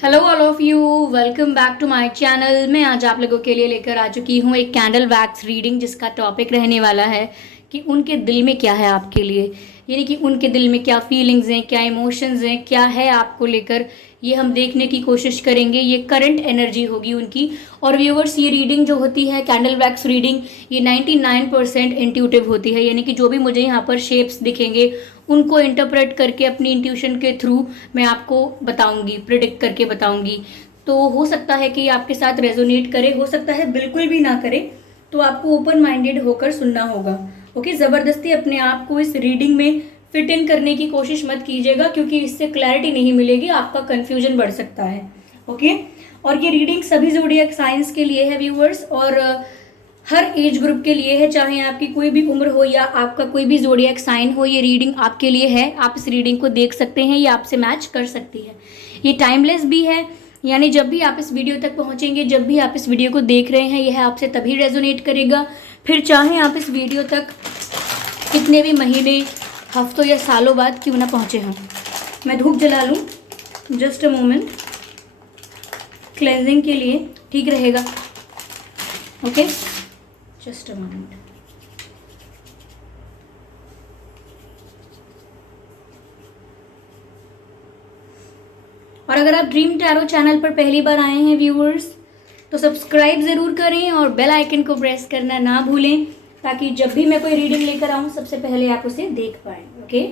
Hello all of you, welcome back to my channel. मैं आज आप लोगों के लिए लेकर आ चुकी हूँ एक कैंडल वैक्स रीडिंग, जिसका टॉपिक रहने वाला है कि उनके दिल में क्या है आपके लिए। यानी कि उनके दिल में क्या फीलिंग्स हैं, क्या इमोशंस हैं, क्या है आपको लेकर, ये हम देखने की कोशिश करेंगे। ये करंट एनर्जी होगी उनकी। और व्यूवर्स, ये रीडिंग जो होती है कैंडल वैक्स रीडिंग, ये 99% इंट्यूटिव होती है। यानी कि जो भी मुझे यहाँ पर शेप्स दिखेंगे उनको इंटरप्रेट करके अपनी इंट्यूशन के थ्रू मैं आपको बताऊंगी, प्रिडिक्ट करके बताऊंगी। तो हो सकता है कि आपके साथ रेजोनेट करे, हो सकता है बिल्कुल भी ना करे। तो आपको ओपन माइंडेड होकर सुनना होगा। ओके, ज़बरदस्ती अपने आप को इस रीडिंग में फिट इन करने की कोशिश मत कीजिएगा, क्योंकि इससे क्लैरिटी नहीं मिलेगी, आपका कंफ्यूजन बढ़ सकता है। ओके, और ये रीडिंग सभी ज़ोडिएक साइंस के लिए है व्यूअर्स, और हर एज ग्रुप के लिए है। चाहे आपकी कोई भी उम्र हो या आपका कोई भी ज़ोडिएक साइन हो, ये रीडिंग आपके लिए है। आप इस रीडिंग को देख सकते हैं, ये आपसे मैच कर सकती है। ये टाइमलेस भी है, यानी जब भी आप इस वीडियो तक पहुंचेंगे, जब भी आप इस वीडियो को देख रहे हैं, यह आपसे तभी रेजोनेट करेगा। फिर चाहे आप इस वीडियो तक कितने भी महीने, हफ्तों या सालों बाद क्यों ना पहुंचे हों। मैं धूप जला लूँ, जस्ट अ मोमेंट, क्लेंजिंग के लिए ठीक रहेगा। Okay, just a moment. और अगर आप ड्रीम टैरो चैनल पर पहली बार आए हैं व्यूअर्स, तो सब्सक्राइब ज़रूर करें और बेल आइकन को प्रेस करना ना भूलें, ताकि जब भी मैं कोई रीडिंग लेकर आऊँ सबसे पहले आप उसे देख पाएँ। ओके,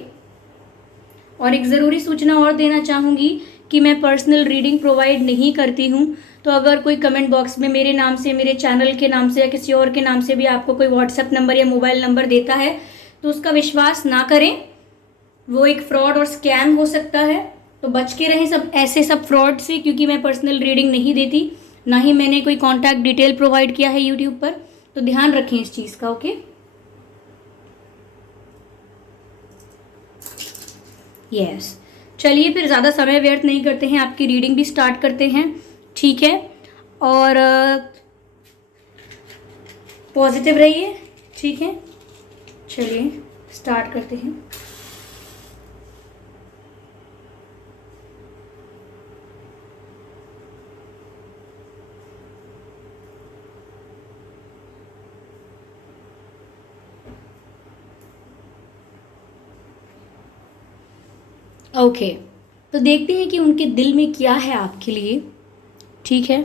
और एक ज़रूरी सूचना और देना चाहूँगी कि मैं पर्सनल रीडिंग प्रोवाइड नहीं करती हूँ। तो अगर कोई कमेंट बॉक्स में मेरे नाम से, मेरे चैनल के नाम से या किसी और के नाम से भी आपको कोई व्हाट्सएप नंबर या मोबाइल नंबर देता है, तो उसका विश्वास ना करें। वो एक फ्रॉड और स्कैम हो सकता है। तो बच के रहें सब फ्रॉड से, क्योंकि मैं पर्सनल रीडिंग नहीं देती, ना ही मैंने कोई कॉन्टैक्ट डिटेल प्रोवाइड किया है यूट्यूब पर। तो ध्यान रखें इस चीज़ का। ओके, यस, चलिए फिर ज़्यादा समय व्यर्थ नहीं करते हैं, आपकी रीडिंग भी स्टार्ट करते हैं। ठीक है, और पॉजिटिव रहिए। ठीक है, चलिए स्टार्ट करते हैं। ओके, तो देखते हैं कि उनके दिल में क्या है आपके लिए। ठीक है,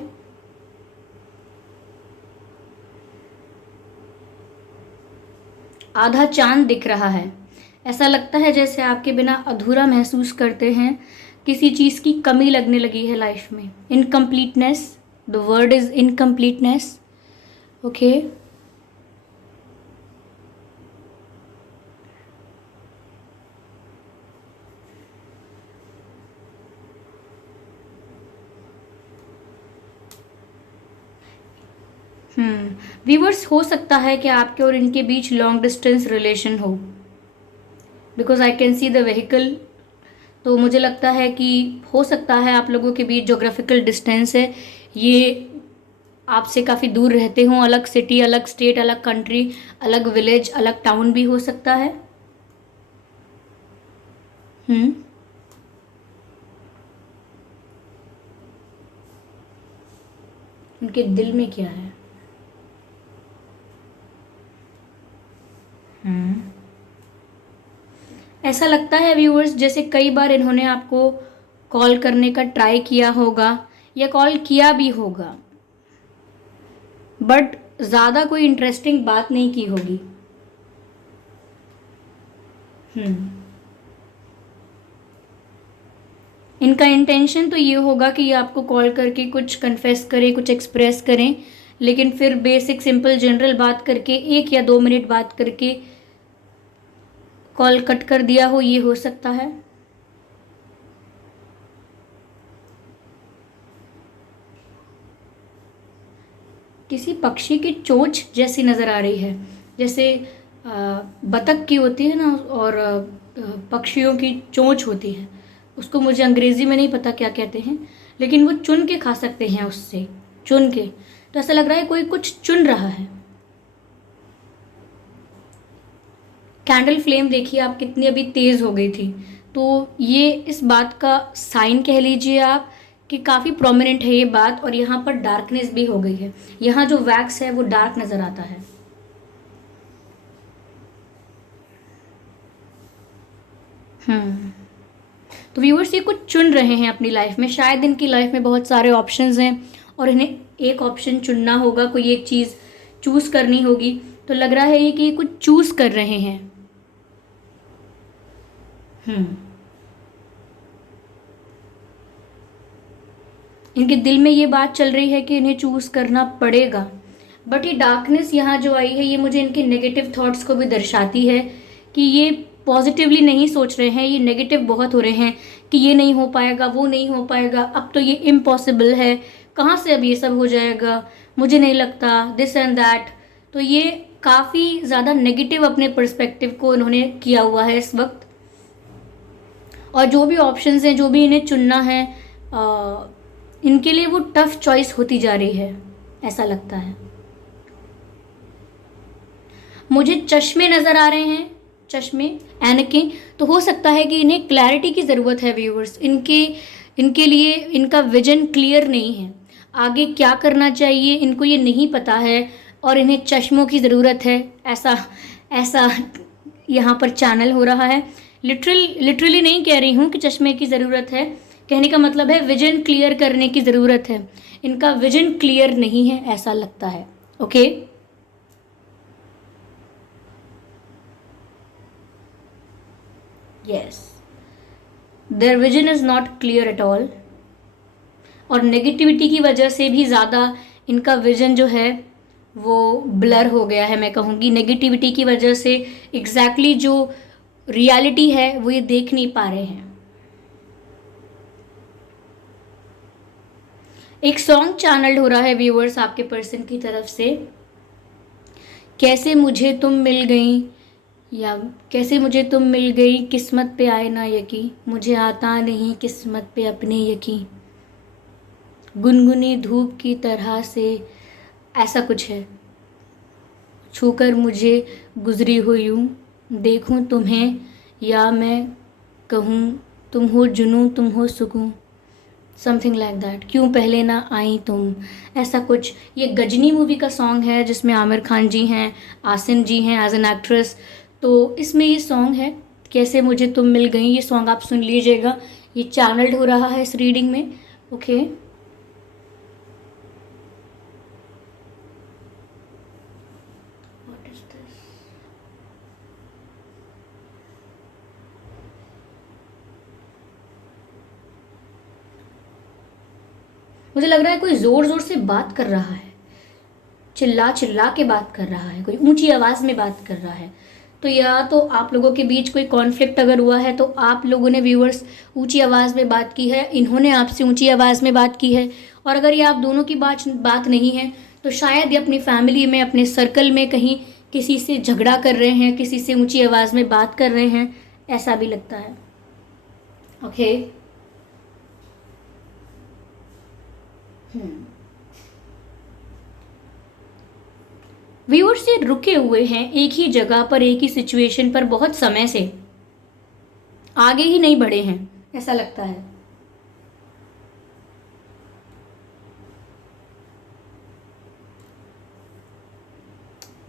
आधा चांद दिख रहा है। ऐसा लगता है जैसे आपके बिना अधूरा महसूस करते हैं, किसी चीज़ की कमी लगने लगी है लाइफ में। Incompleteness, the word is incompleteness. Okay, viewers, हो सकता है कि आपके और इनके बीच लॉन्ग डिस्टेंस रिलेशन हो, because I can see the vehicle. तो मुझे लगता है कि हो सकता है आप लोगों के बीच जोग्राफिकल डिस्टेंस है, ये आपसे काफ़ी दूर रहते हों। अलग सिटी, अलग स्टेट, अलग कंट्री, अलग विलेज, अलग टाउन भी हो सकता है। हम्म उनके दिल में क्या है? हम्म ऐसा लगता है व्यूअर्स, जैसे कई बार इन्होंने आपको कॉल करने का ट्राई किया होगा या कॉल किया भी होगा, बट ज़्यादा कोई इंटरेस्टिंग बात नहीं की होगी। हम्म इनका इंटेंशन तो ये होगा कि ये आपको कॉल करके कुछ कन्फेस करें, कुछ एक्सप्रेस करें, लेकिन फिर बेसिक सिंपल जनरल बात करके 1 या 2 मिनट बात करके कॉल कट कर दिया हो, ये हो सकता है। किसी पक्षी की चोंच जैसी नज़र आ रही है, जैसे बतख की होती है ना, और पक्षियों की चोंच होती है। उसको मुझे अंग्रेज़ी में नहीं पता क्या कहते हैं, लेकिन वो चुन के खा सकते हैं उससे, चुन के। तो ऐसा लग रहा है कोई कुछ चुन रहा है। कैंडल फ्लेम देखिए आप कितनी अभी तेज़ हो गई थी। तो ये इस बात का साइन कह लीजिए आप, कि काफ़ी प्रोमिनेंट है ये बात, और यहाँ पर डार्कनेस भी हो गई है। यहाँ जो वैक्स है वो डार्क नज़र आता है। तो व्यूअर्स ये कुछ चुन रहे हैं अपनी लाइफ में, शायद इनकी लाइफ में बहुत सारे ऑप्शंस हैं और इन्हें एक ऑप्शन चुनना होगा, कोई एक चीज़ चूज़ करनी होगी। तो लग रहा है ये कि ये कुछ चूज़ कर रहे हैं। इनके दिल में ये बात चल रही है कि इन्हें चूज़ करना पड़ेगा। बट ये डार्कनेस यहाँ जो आई है, ये मुझे इनके नेगेटिव थॉट्स को भी दर्शाती है कि ये पॉजिटिवली नहीं सोच रहे हैं, ये नेगेटिव बहुत हो रहे हैं कि ये नहीं हो पाएगा, वो नहीं हो पाएगा, अब तो ये इम्पॉसिबल है, कहाँ से अब ये सब हो जाएगा, मुझे नहीं लगता, दिस एंड दैट। तो ये काफ़ी ज़्यादा नेगेटिव अपने पर्सपेक्टिव को इन्होंने किया हुआ है इस वक्त। और जो भी ऑप्शंस हैं, जो भी इन्हें चुनना है, इनके लिए वो टफ चॉइस होती जा रही है, ऐसा लगता है। मुझे चश्मे नज़र आ रहे हैं, चश्मे, ऐनकें। तो हो सकता है कि इन्हें क्लैरिटी की ज़रूरत है व्यूअर्स। इनके लिए इनका विजन क्लियर नहीं है, आगे क्या करना चाहिए इनको ये नहीं पता है, और इन्हें चश्मों की ज़रूरत है, ऐसा यहाँ पर चैनल हो रहा है। लिटरली नहीं कह रही हूँ कि चश्मे की ज़रूरत है, कहने का मतलब है विजन क्लियर करने की ज़रूरत है। इनका विजन क्लियर नहीं है, ऐसा लगता है। Okay, yes, their vision is not clear at all. और नेगेटिविटी की वजह से भी ज़्यादा इनका विजन जो है वो ब्लर हो गया है, मैं कहूँगी। नेगेटिविटी की वजह से एग्जैक्टली जो रियलिटी है वो ये देख नहीं पा रहे हैं। एक सॉन्ग चैनल्ड हो रहा है व्यूअर्स आपके पर्सन की तरफ से, कैसे मुझे तुम मिल गई, या कैसे मुझे तुम मिल गई, किस्मत पे आए ना यकीन, मुझे आता नहीं किस्मत पे अपने यकीन, गुनगुनी धूप की तरह से, ऐसा कुछ है। छूकर मुझे गुजरी हो यूं, देखूं तुम्हें या मैं कहूँ तुम हो जुनूं तुम हो सुकून, समथिंग लाइक दैट, क्यों पहले ना आई तुम, ऐसा कुछ। ये गजनी मूवी का सॉन्ग है जिसमें आमिर खान जी हैं, आसिन जी हैं एज एन एक्ट्रेस। तो इसमें ये सॉन्ग है कैसे मुझे तुम मिल गई, ये सॉन्ग आप सुन लीजिएगा, ये चैनल्ड हो रहा है इस रीडिंग में। Okay, what is this? मुझे लग रहा है कोई जोर जोर से बात कर रहा है, चिल्ला चिल्ला के बात कर रहा है, कोई ऊंची आवाज़ में बात कर रहा है। तो या तो आप लोगों के बीच कोई कॉन्फ्लिक्ट अगर हुआ है तो आप लोगों ने व्यूअर्स ऊंची आवाज़ में बात की है, इन्होंने आपसे ऊंची आवाज़ में बात की है। और अगर ये आप दोनों की बात नहीं है तो शायद ये अपनी फैमिली में, अपने सर्कल में कहीं किसी से झगड़ा कर रहे हैं, किसी से ऊंची आवाज़ में बात कर रहे हैं, ऐसा भी लगता है। ओके, व्यूअर्स ये रुके हुए हैं एक ही जगह पर, एक ही सिचुएशन पर बहुत समय से, आगे ही नहीं बढ़े हैं, ऐसा लगता है।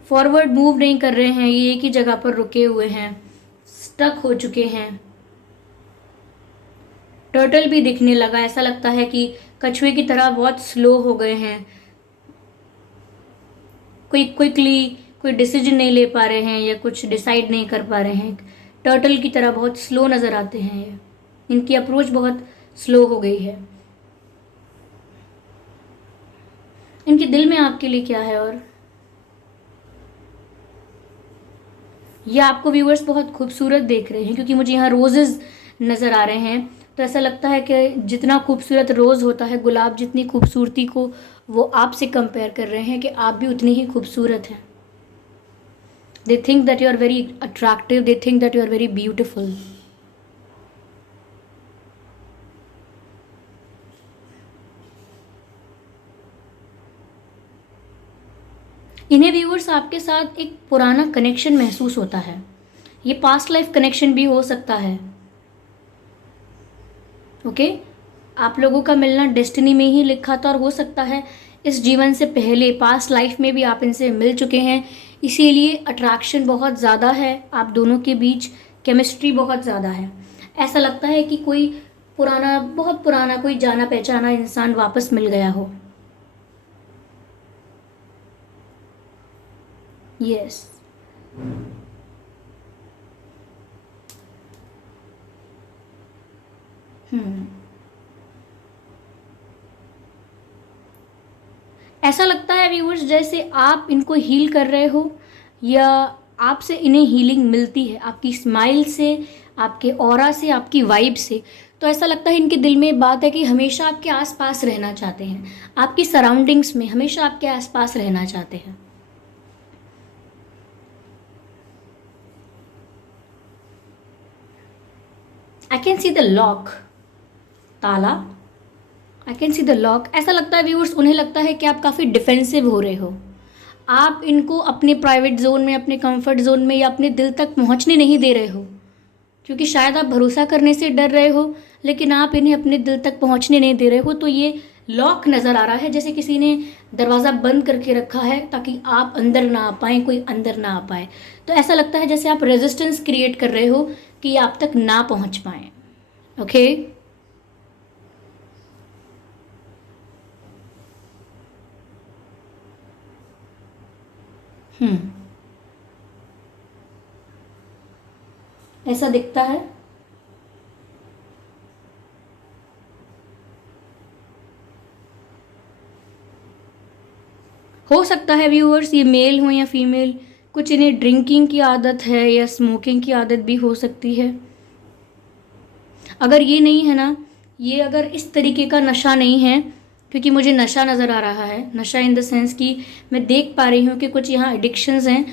फॉरवर्ड मूव नहीं कर रहे हैं, ये एक ही जगह पर रुके हुए हैं, स्टक हो चुके हैं। टर्टल भी दिखने लगा, ऐसा लगता है कि कछुए की तरह बहुत स्लो हो गए हैं, कोई क्विकली कोई डिसीजन नहीं ले पा रहे हैं या कुछ डिसाइड नहीं कर पा रहे हैं। टर्टल की तरह बहुत स्लो नज़र आते हैं ये, इनकी अप्रोच बहुत स्लो हो गई है। इनके दिल में आपके लिए क्या है? और ये आपको व्यूअर्स बहुत खूबसूरत देख रहे हैं, क्योंकि मुझे यहाँ रोजेज़ नज़र आ रहे हैं। तो ऐसा लगता है कि जितना खूबसूरत रोज़ होता है, गुलाब जितनी खूबसूरती को वो आपसे कंपेयर कर रहे हैं कि आप भी उतनी ही खूबसूरत हैं। They think that you are very attractive, they think that you are very beautiful. इन्हें व्यूअर्स आपके साथ एक पुराना कनेक्शन महसूस होता है, ये पास्ट लाइफ कनेक्शन भी हो सकता है। ओके, आप लोगों का मिलना डेस्टिनी में ही लिखा था और हो सकता है इस जीवन से पहले पास्ट लाइफ में भी आप इनसे मिल चुके हैं, इसीलिए अट्रैक्शन बहुत ज़्यादा है आप दोनों के बीच, केमिस्ट्री बहुत ज़्यादा है। ऐसा लगता है कि कोई पुराना, बहुत पुराना कोई जाना पहचाना इंसान वापस मिल गया हो। यस। ऐसा लगता है व्यूअर्स जैसे आप इनको हील कर रहे हो या आपसे इन्हें हीलिंग मिलती है, आपकी स्माइल से, आपके ऑरा से, आपकी वाइब से। तो ऐसा लगता है इनके दिल में बात है कि हमेशा आपके आसपास रहना चाहते हैं, आपकी सराउंडिंग्स में हमेशा आपके आसपास रहना चाहते हैं। I can see the lock, ताला। I can see the lock. ऐसा लगता है व्यूअर्स, उन्हें लगता है कि आप काफ़ी डिफेंसिव हो रहे हो, आप इनको अपने प्राइवेट जोन में, अपने कंफर्ट जोन में या अपने दिल तक पहुंचने नहीं दे रहे हो, क्योंकि शायद आप भरोसा करने से डर रहे हो, लेकिन आप इन्हें अपने दिल तक पहुंचने नहीं दे रहे हो। तो ये लॉक नज़र आ रहा है, जैसे किसी ने दरवाज़ा बंद करके रखा है ताकि आप अंदर ना आ पाएँ, कोई अंदर ना आ पाए। तो ऐसा लगता है जैसे आप रेजिस्टेंस क्रिएट कर रहे हो कि ये आप तक ना पहुंच पाएँ। ओके। ऐसा दिखता है। हो सकता है व्यूअर्स ये मेल हो या फीमेल, कुछ इन्हें ड्रिंकिंग की आदत है या स्मोकिंग की आदत भी हो सकती है। अगर ये नहीं है ना, ये अगर इस तरीके का नशा नहीं है, क्योंकि मुझे नशा नज़र आ रहा है, नशा इन द सेंस कि मैं देख पा रही हूँ कि कुछ यहाँ एडिक्शंस हैं,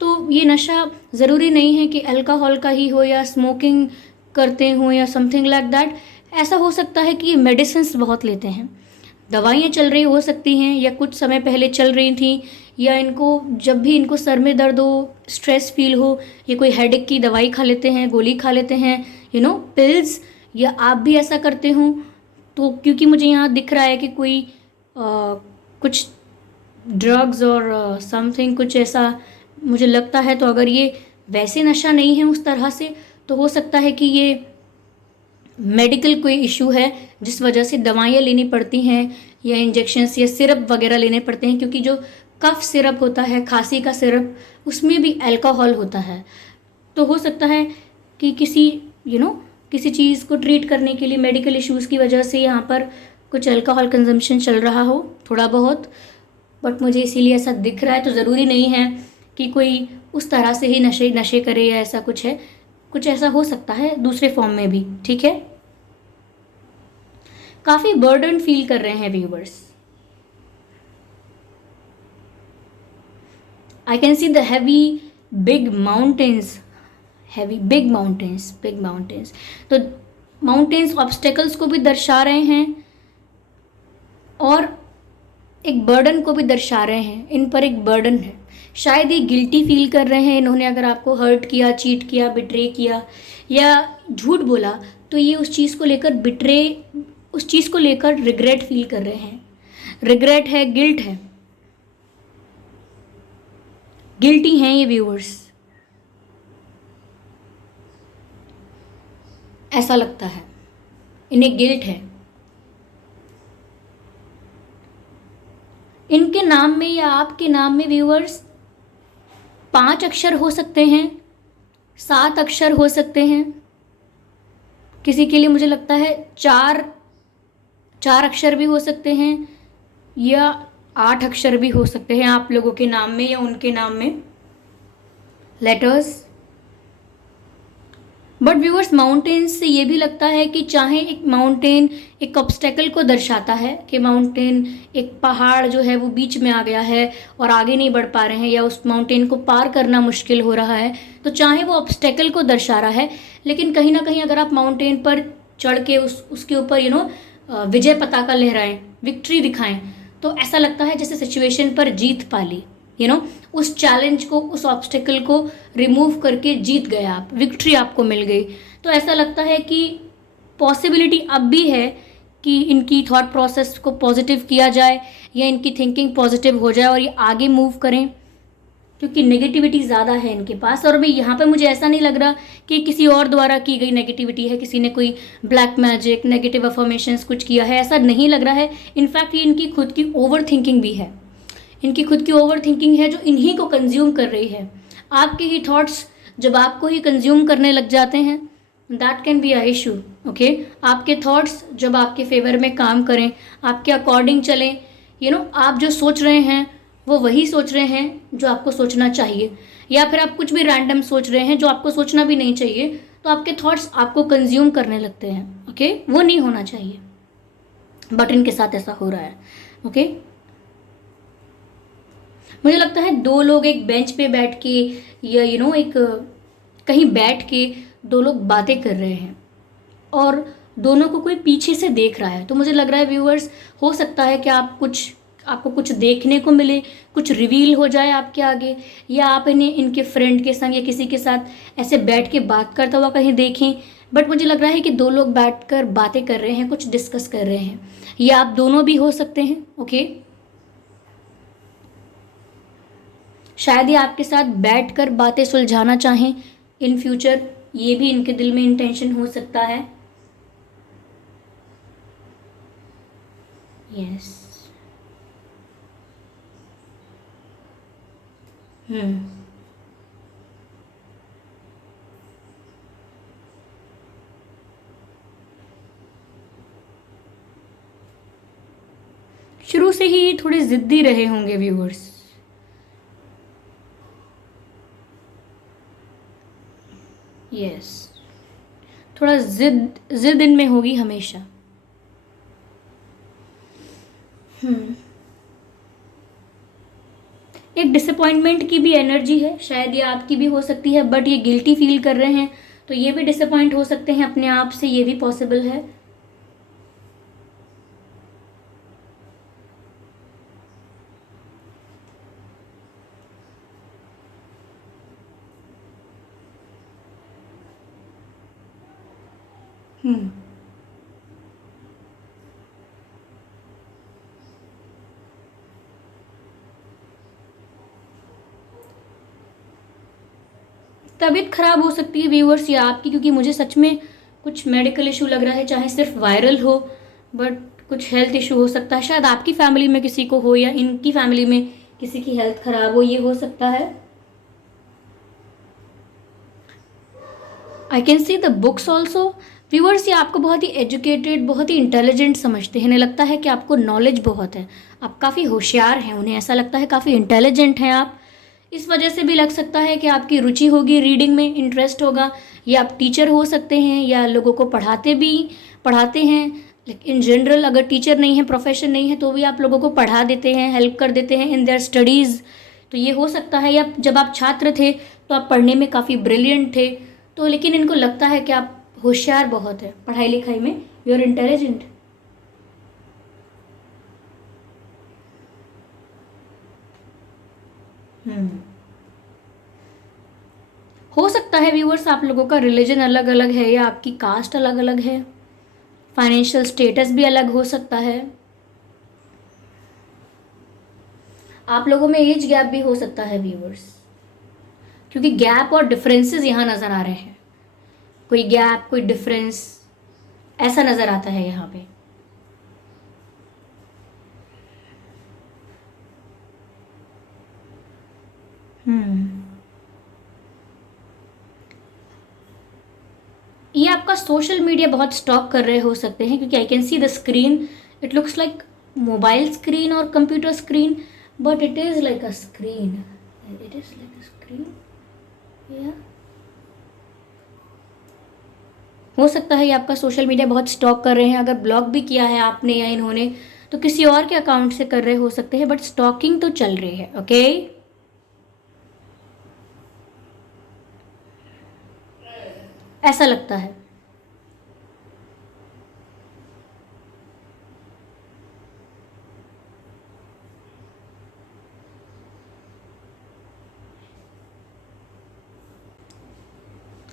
तो ये नशा ज़रूरी नहीं है कि अल्कोहल का ही हो या स्मोकिंग करते हो या समथिंग लाइक दैट। ऐसा हो सकता है कि ये मेडिसिन्स बहुत लेते हैं, दवाइयाँ चल रही हो सकती हैं या कुछ समय पहले चल रही थी, या इनको जब भी इनको सर में दर्द हो, स्ट्रेस फील हो, ये कोई हेडेक की दवाई खा लेते हैं, गोली खा लेते हैं, पिल्स, या आप भी ऐसा करते हो। तो क्योंकि मुझे यहाँ दिख रहा है कि कोई कुछ ड्रग्स और समथिंग कुछ ऐसा मुझे लगता है, तो अगर ये वैसे नशा नहीं है उस तरह से, तो हो सकता है कि ये मेडिकल कोई इशू है जिस वजह से दवाइयाँ लेनी पड़ती हैं या इंजेक्शन्स या सिरप वगैरह लेने पड़ते हैं, क्योंकि जो कफ सिरप होता है, खांसी का सिरप, उसमें भी अल्कोहल होता है। तो हो सकता है कि किसी किसी चीज़ को ट्रीट करने के लिए मेडिकल इश्यूज़ की वजह से यहाँ पर कुछ अल्कोहल कंजम्पशन चल रहा हो थोड़ा बहुत, बट मुझे इसीलिए ऐसा दिख रहा है। तो ज़रूरी नहीं है कि कोई उस तरह से ही नशे करे या ऐसा कुछ है, कुछ ऐसा हो सकता है दूसरे फॉर्म में भी। ठीक है। काफ़ी बर्डन फील कर रहे हैं viewers. I can see the heavy big mountains, heavy big mountains. तो माउंटेन्स ऑब्स्टेकल्स को भी दर्शा रहे हैं और एक बर्डन को भी दर्शा रहे हैं। इन पर एक बर्डन है, शायद ये गिल्टी फील कर रहे हैं, इन्होंने अगर आपको हर्ट किया, चीट किया, बिट्रे किया या झूठ बोला, तो ये उस चीज़ को लेकर रिग्रेट फील कर रहे हैं। रिग्रेट है, गिल्ट है, गिल्टी हैं ये व्यूअर्स, ऐसा लगता है इन्हें गिल्ट है। इनके नाम में या आपके नाम में व्यूअर्स 5 अक्षर हो सकते हैं, 7 अक्षर हो सकते हैं, किसी के लिए मुझे लगता है 4 अक्षर भी हो सकते हैं या 8 अक्षर भी हो सकते हैं आप लोगों के नाम में या उनके नाम में लेटर्स। बट व्यूअर्स, माउंटेन से ये भी लगता है कि चाहे एक माउंटेन एक ऑब्स्टेकल को दर्शाता है कि माउंटेन, एक पहाड़ जो है वो बीच में आ गया है और आगे नहीं बढ़ पा रहे हैं या उस माउंटेन को पार करना मुश्किल हो रहा है, तो चाहे वो ऑब्स्टेकल को दर्शा रहा है, लेकिन कहीं ना कहीं अगर आप माउंटेन पर चढ़ के उसके ऊपर विजय पताका लहराएं, विक्ट्री दिखाएं, तो ऐसा लगता है जैसे सिचुएशन पर जीत पा ली, उस चैलेंज को, उस ऑब्स्टेकल को रिमूव करके जीत गए आप, विक्ट्री आपको मिल गई। तो ऐसा लगता है कि पॉसिबिलिटी अब भी है कि इनकी थॉट प्रोसेस को पॉजिटिव किया जाए या इनकी थिंकिंग पॉजिटिव हो जाए और ये आगे मूव करें, क्योंकि नेगेटिविटी ज़्यादा है इनके पास। और भाई यहाँ पे मुझे ऐसा नहीं लग रहा कि किसी और द्वारा की गई नेगेटिविटी है, किसी ने कोई ब्लैक मैजिक, नेगेटिव अफर्मेशंस कुछ किया है, ऐसा नहीं लग रहा है। इनफैक्ट ये इनकी खुद की ओवर थिंकिंग भी है, इनकी खुद की ओवर थिंकिंग है जो इन्हीं को कंज्यूम कर रही है। आपके ही थॉट्स जब आपको ही कंज्यूम करने लग जाते हैं, that can be a issue. Okay, आपके थॉट्स जब आपके फेवर में काम करें, आपके अकॉर्डिंग चलें, आप जो सोच रहे हैं वो वही सोच रहे हैं जो आपको सोचना चाहिए, या फिर आप कुछ भी रैंडम सोच रहे हैं जो आपको सोचना भी नहीं चाहिए, तो आपके थॉट्स आपको कंज्यूम करने लगते हैं। ओके, वो नहीं होना चाहिए, बट इनके साथ ऐसा हो रहा है। ओके, मुझे लगता है दो लोग एक बेंच पे बैठ के या एक कहीं बैठ के दो लोग बातें कर रहे हैं और दोनों को कोई पीछे से देख रहा है। तो मुझे लग रहा है व्यूअर्स, हो सकता है कि आपको कुछ देखने को मिले, कुछ रिवील हो जाए आपके आगे, या आप इन्हें इनके फ्रेंड के संग या किसी के साथ ऐसे बैठ के बात करता हुआ कहीं देखें। बट मुझे लग रहा है कि दो लोग बैठकर बातें कर रहे हैं, कुछ डिस्कस कर रहे हैं, या आप दोनों भी हो सकते हैं। ओके, शायद ये आपके साथ बैठकर बातें सुलझाना चाहें इन फ्यूचर, ये भी इनके दिल में इंटेंशन हो सकता है। यस। शुरू से ही थोड़े जिद्दी रहे होंगे व्यूअर्स। यस, थोड़ा जिद इनमें होगी हमेशा। एक डिसअपॉइंटमेंट की भी एनर्जी है, शायद ये आपकी भी हो सकती है, बट ये गिल्टी फील कर रहे हैं, तो ये भी डिसअपॉइंट हो सकते हैं अपने आप से, ये भी पॉसिबल है। तबीयत खराब हो सकती है व्यूअर्स या आपकी, क्योंकि मुझे सच में कुछ मेडिकल इशू लग रहा है, चाहे सिर्फ वायरल हो, बट कुछ हेल्थ इशू हो सकता है। शायद आपकी फैमिली में किसी को हो या इनकी फैमिली में किसी की हेल्थ खराब हो, ये हो सकता है। आई can see the books also. Viewers, ये आपको बहुत ही एजुकेटेड, बहुत ही इंटेलिजेंट समझते हैं। इन्हें लगता है कि आपको नॉलेज बहुत है, आप काफ़ी होशियार हैं, उन्हें ऐसा लगता है काफ़ी इंटेलिजेंट हैं आप। इस वजह से भी लग सकता है कि आपकी रुचि होगी, रीडिंग में इंटरेस्ट होगा, या आप टीचर हो सकते हैं या लोगों को पढ़ाते हैं। लेकिन इन जनरल अगर टीचर नहीं है, प्रोफेशन नहीं है, तो भी आप लोगों को पढ़ा देते हैं, हेल्प कर देते हैं इन देयर स्टडीज़। तो ये हो सकता है, या जब आप छात्र थे तो आप पढ़ने में काफ़ी ब्रिलियंट थे, तो लेकिन इनको लगता है कि आप होशियार बहुत है पढ़ाई लिखाई में, यू आर इंटेलिजेंट। हो सकता है व्यूअर्स, आप लोगों का रिलीजन अलग अलग है या आपकी कास्ट अलग अलग है, फाइनेंशियल स्टेटस भी अलग हो सकता है, आप लोगों में एज गैप भी हो सकता है व्यूअर्स, क्योंकि गैप और डिफरेंसेस यहाँ नज़र आ रहे हैं। कोई गैप, कोई डिफरेंस ऐसा नज़र आता है यहाँ पे। ये आपका सोशल मीडिया बहुत स्टॉक कर रहे हो सकते हैं, क्योंकि I can see the screen, it looks like mobile screen और computer screen, but it is like a screen, it is like a screen. या हो सकता है ये आपका सोशल मीडिया बहुत स्टॉक कर रहे हैं, अगर ब्लॉक भी किया है आपने या इन्होंने, तो किसी और के अकाउंट से कर रहे हो सकते हैं, बट स्टॉकिंग तो चल रही है। ओके, ऐसा लगता है।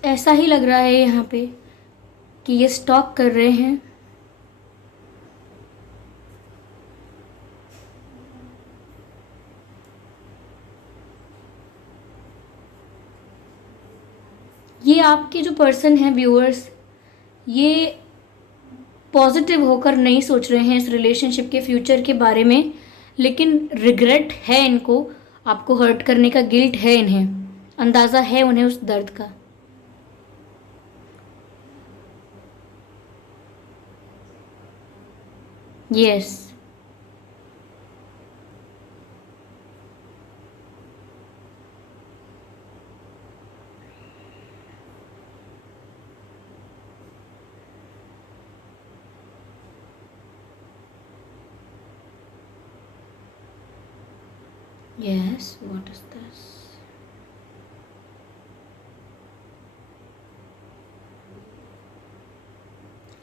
ऐसा ही लग रहा है यहाँ पे कि ये स्टॉक कर रहे हैं। ये आपके जो पर्सन हैं व्यूअर्स, ये पॉजिटिव होकर नहीं सोच रहे हैं इस रिलेशनशिप के फ्यूचर के बारे में, लेकिन रिग्रेट है इनको, आपको हर्ट करने का गिल्ट है इन्हें, अंदाज़ा है उन्हें उस दर्द का। Yes, yes, what is this?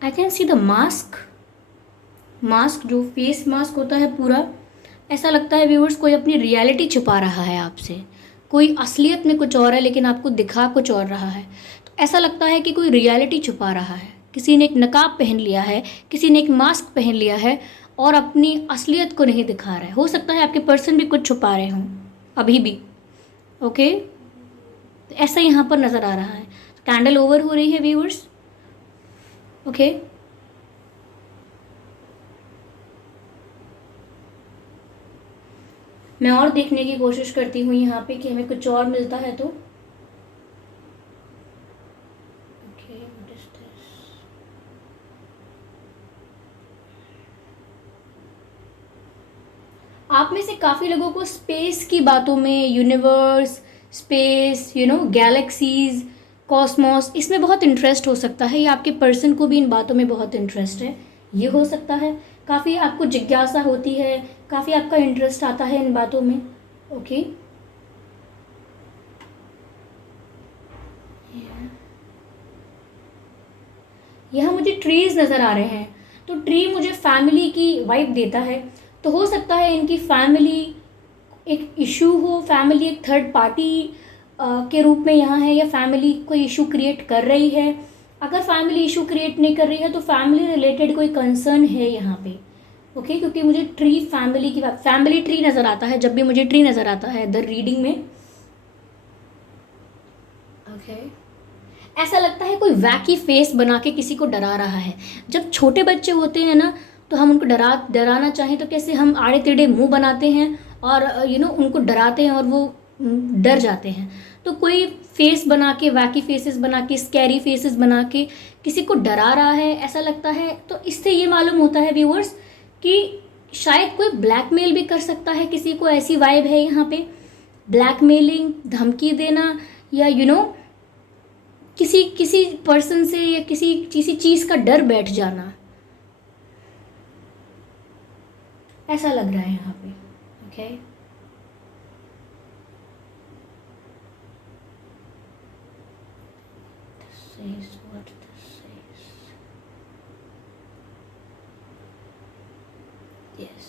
I can see the mask. Mask, जो फेस मास्क होता है पूरा, ऐसा लगता है व्यूअर्स कोई अपनी रियलिटी छुपा रहा है आपसे, कोई असलियत में कुछ और है लेकिन आपको दिखा कुछ और रहा है। तो ऐसा लगता है कि कोई रियलिटी छुपा रहा है, किसी ने एक नकाब पहन लिया है, किसी ने एक मास्क पहन लिया है और अपनी असलियत को नहीं दिखा रहा है। हो सकता है आपके पर्सन भी कुछ छुपा रहे हों अभी भी। ओके, तो ऐसा यहाँ पर नज़र आ रहा है। कैंडल ओवर हो रही है व्यूअर्स। ओके, मैं और देखने की कोशिश करती हूँ यहाँ पे कि हमें कुछ और मिलता है तो। Okay, what is this? आप में से काफ़ी लोगों को स्पेस की बातों में, यूनिवर्स, स्पेस, गैलेक्सीज, कॉस्मोस, इसमें बहुत इंटरेस्ट हो सकता है, या आपके पर्सन को भी इन बातों में बहुत इंटरेस्ट है, ये हो सकता है। काफ़ी आपको जिज्ञासा होती है, काफ़ी आपका इंटरेस्ट आता है इन बातों में। ओके, यहाँ मुझे ट्रीज नज़र आ रहे हैं, तो ट्री मुझे फैमिली की वाइब देता है। तो हो सकता है इनकी फैमिली एक इशू हो, फैमिली एक थर्ड पार्टी के रूप में यहाँ है, या फैमिली कोई इशू क्रिएट कर रही है। अगर फैमिली इशू क्रिएट नहीं कर रही है तो फैमिली रिलेटेड कोई कंसर्न है यहाँ पे। ओके, क्योंकि मुझे ट्री फैमिली की बात, फैमिली ट्री नज़र आता है जब भी मुझे ट्री नज़र आता है द रीडिंग में। ओके, ऐसा लगता है कोई वैकी फेस बना के किसी को डरा रहा है। जब छोटे बच्चे होते हैं ना, तो हम उनको डराना चाहें तो कैसे हम आड़े टेढ़े मुंह बनाते हैं और उनको डराते हैं और वो डर जाते हैं। तो कोई फेस बना के, वैकी फेसेस बना के, स्कैरी फेसेस बना के किसी को डरा रहा है, ऐसा लगता है। तो इससे ये मालूम होता है व्यूअर्स कि शायद कोई ब्लैकमेल भी कर सकता है किसी को, ऐसी वाइब है यहाँ पे। ब्लैकमेलिंग, धमकी देना, या किसी पर्सन से या किसी चीज़ का डर बैठ जाना, ऐसा लग रहा है यहाँ पे। Okay, says what this says. Yes.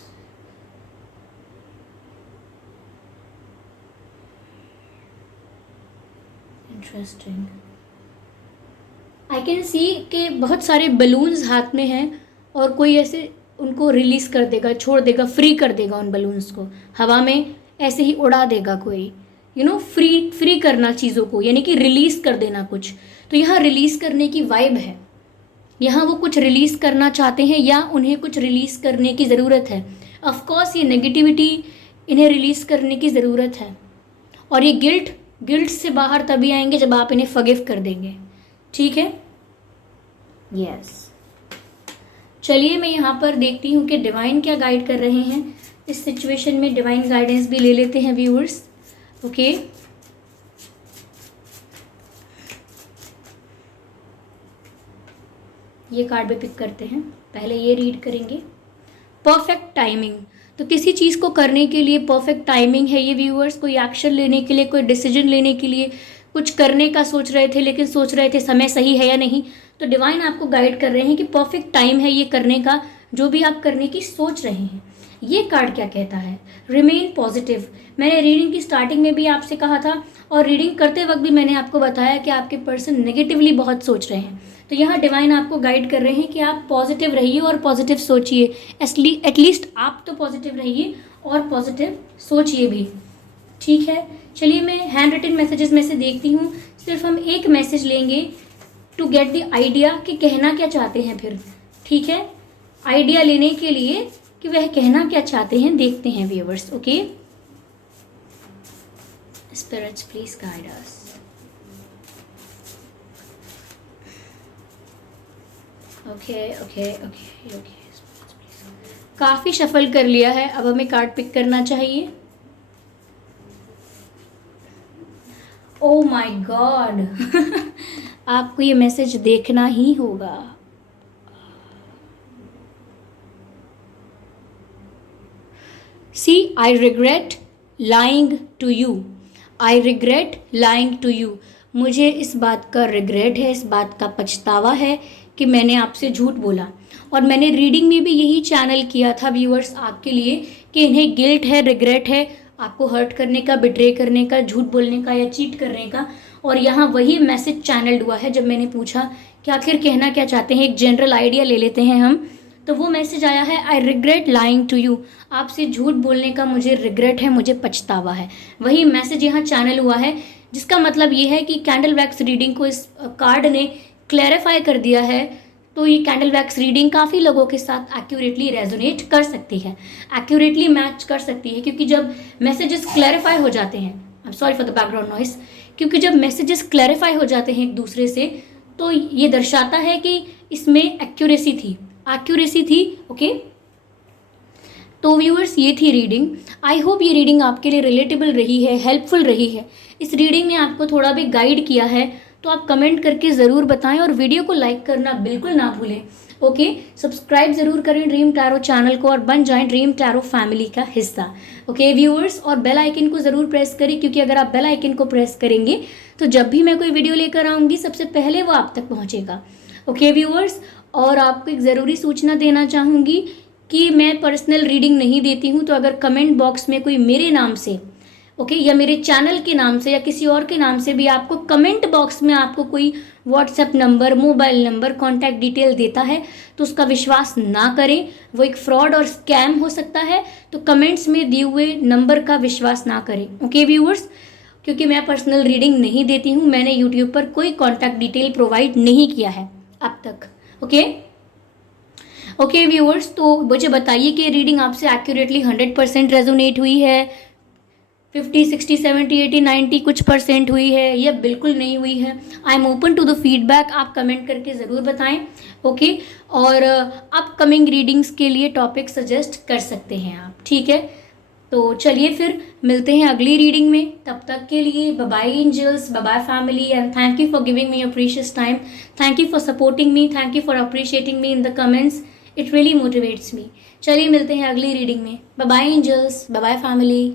Interesting. I can see कि बहुत सारे बलून्स हाथ में हैं और कोई ऐसे उनको रिलीज कर देगा, छोड़ देगा, फ्री कर देगा उन बलून्स को, हवा में ऐसे ही उड़ा देगा कोई, फ्री करना चीज़ों को, यानी कि रिलीज कर देना कुछ। तो यहाँ रिलीज करने की वाइब है, यहाँ वो कुछ रिलीज करना चाहते हैं या उन्हें कुछ रिलीज करने की ज़रूरत है। ऑफ कोर्स ये नेगेटिविटी इन्हें रिलीज करने की ज़रूरत है, और ये गिल्ट से बाहर तभी आएंगे जब आप इन्हें फॉरगिव कर देंगे। ठीक है, यस। चलिए मैं यहाँ पर देखती हूँ कि डिवाइन क्या गाइड कर रहे हैं इस सिचुएशन में। डिवाइन गाइडेंस भी ले लेते हैं व्यूअर्स। ओके, ये कार्ड भी पिक करते हैं, पहले ये रीड करेंगे। परफेक्ट टाइमिंग, तो किसी चीज़ को करने के लिए परफेक्ट टाइमिंग है ये व्यूअर्स। कोई एक्शन लेने के लिए, कोई डिसीजन लेने के लिए, कुछ करने का सोच रहे थे लेकिन सोच रहे थे समय सही है या नहीं, तो डिवाइन आपको गाइड कर रहे हैं कि परफेक्ट टाइम है ये करने का, जो भी आप करने की सोच रहे हैं। ये कार्ड क्या कहता है? Remain positive. मैंने रीडिंग की स्टार्टिंग में भी आपसे कहा था और रीडिंग करते वक्त भी मैंने आपको बताया कि आपके पर्सन नेगेटिवली बहुत सोच रहे हैं। तो यहाँ डिवाइन आपको गाइड कर रहे हैं कि आप पॉजिटिव रहिए और पॉजिटिव सोचिए। एटलीस्ट आप तो पॉजिटिव रहिए और पॉजिटिव सोचिए भी। ठीक है, चलिए मैं हैंड रिटन मैसेजेस में से देखती हूँ सिर्फ हम एक मैसेज लेंगे टू गेट द आइडिया कि कहना क्या चाहते हैं फिर, ठीक है, आइडिया लेने के लिए कि वह कहना क्या चाहते हैं। देखते हैं viewers. Okay, spirits please guide us. Okay okay okay okay, काफी शफल कर लिया है, अब हमें कार्ड पिक करना चाहिए। ओ माय गॉड आपको ये मैसेज देखना ही होगा। See I regret lying to you, I regret lying to you. मुझे इस बात का रिग्रेट है, इस बात का पछतावा है कि मैंने आपसे झूठ बोला। और मैंने रीडिंग में भी यही चैनल किया था व्यूअर्स आपके लिए कि इन्हें गिल्ट है, रिग्रेट है आपको हर्ट करने का, बिट्रे करने का, झूठ बोलने का या चीट करने का। और यहाँ वही मैसेज चैनल्ड हुआ है। जब मैंने पूछा कि आखिर कहना क्या चाहते हैं, एक जनरल आइडिया ले लेते हैं हम, तो वो मैसेज आया है I regret lying to you. आपसे झूठ बोलने का मुझे रिग्रेट है, मुझे पछतावा है। वही मैसेज यहाँ चैनल हुआ है, जिसका मतलब ये है कि कैंडल वैक्स रीडिंग को इस कार्ड ने क्लैरिफाई कर दिया है। तो ये कैंडल वैक्स रीडिंग काफ़ी लोगों के साथ एक्यूरेटली रेजोनेट कर सकती है, एक्यूरेटली मैच कर सकती है, क्योंकि जब मैसेजेस क्लैरिफाई हो जाते हैं, I am sorry for the background noise, क्योंकि जब मैसेजेस क्लैरिफाई हो जाते हैं एक दूसरे से, तो ये दर्शाता है कि इसमें एक्यूरेसी थी। ओके, तो व्यूअर्स ये थी रीडिंग। आई होप ये रीडिंग आपके लिए रिलेटेबल रही है, हेल्पफुल रही है। इस रीडिंग ने आपको थोड़ा भी गाइड किया है तो आप कमेंट करके ज़रूर बताएं और वीडियो को लाइक करना बिल्कुल ना भूलें। ओके, सब्सक्राइब ज़रूर करें ड्रीम टैरो चैनल को और बन जाएं ड्रीम टैरो फैमिली का हिस्सा। ओके व्यूअर्स, और बेल आइकन को ज़रूर प्रेस करें, क्योंकि अगर आप बेल आइकन को प्रेस करेंगे तो जब भी मैं कोई वीडियो लेकर आऊँगी सबसे पहले वो आप तक पहुँचेगा। ओके व्यूअर्स, और आपको एक ज़रूरी सूचना देना चाहूँगी कि मैं पर्सनल रीडिंग नहीं देती हूँ। तो अगर कमेंट बॉक्स में कोई मेरे नाम से ओके या मेरे चैनल के नाम से या किसी और के नाम से भी आपको कमेंट बॉक्स में आपको कोई WhatsApp number, mobile number, contact detail देता है तो उसका विश्वास ना करें, वो एक फ्रॉड और स्कैम हो सकता है। तो कमेंट्स में दिए हुए नंबर का विश्वास ना करें। ओके व्यूअर्स, क्योंकि मैं पर्सनल रीडिंग नहीं देती हूँ, मैंने यूट्यूब पर कोई कॉन्टैक्ट डिटेल प्रोवाइड नहीं किया है अब तक। ओके व्यूअर्स, तो मुझे बताइए कि रीडिंग आपसे एक्यूरेटली 100% रेजोनेट हुई है, 50, 60, 70, 80, 90 कुछ परसेंट हुई है या बिल्कुल नहीं हुई है। I am open to the feedback, आप कमेंट करके ज़रूर बताएं। ओके, और अपकमिंग रीडिंग्स के लिए टॉपिक सजेस्ट कर सकते हैं आप, ठीक है। तो चलिए फिर मिलते हैं अगली रीडिंग में, तब तक के लिए bye bye angels, bye bye family, and thank you for giving me your precious time, thank you for supporting me, thank you for appreciating me in the comments, it really motivates me. चलिए मिलते हैं अगली reading में, bye bye angels, bye bye family.